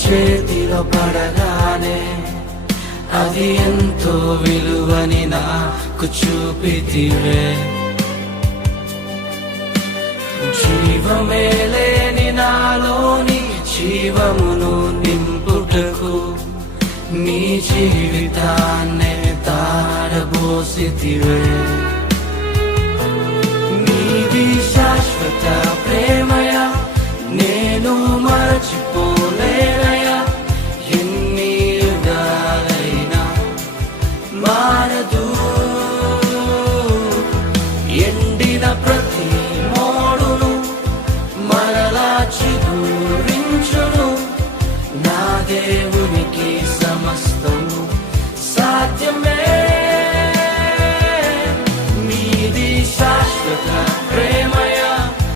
చేతిలో పడగానే అది ఎంతో విలువని నాకు చూపితివే. జీవమే లేని నాలోని జీవమును నింపుటకు నీ జీవితాన్నే తారబోసితివే. నీది శాశ్వత ప్రేమయ నేను మరచిపోలేనయా. ఎన్ని యుగాలైనా మారదు. ఎండిన ప్రతి మోడును మరలా చిగురించును. నా దేవునికి సమస్తము సాధ్యమే. నీది శాశ్వత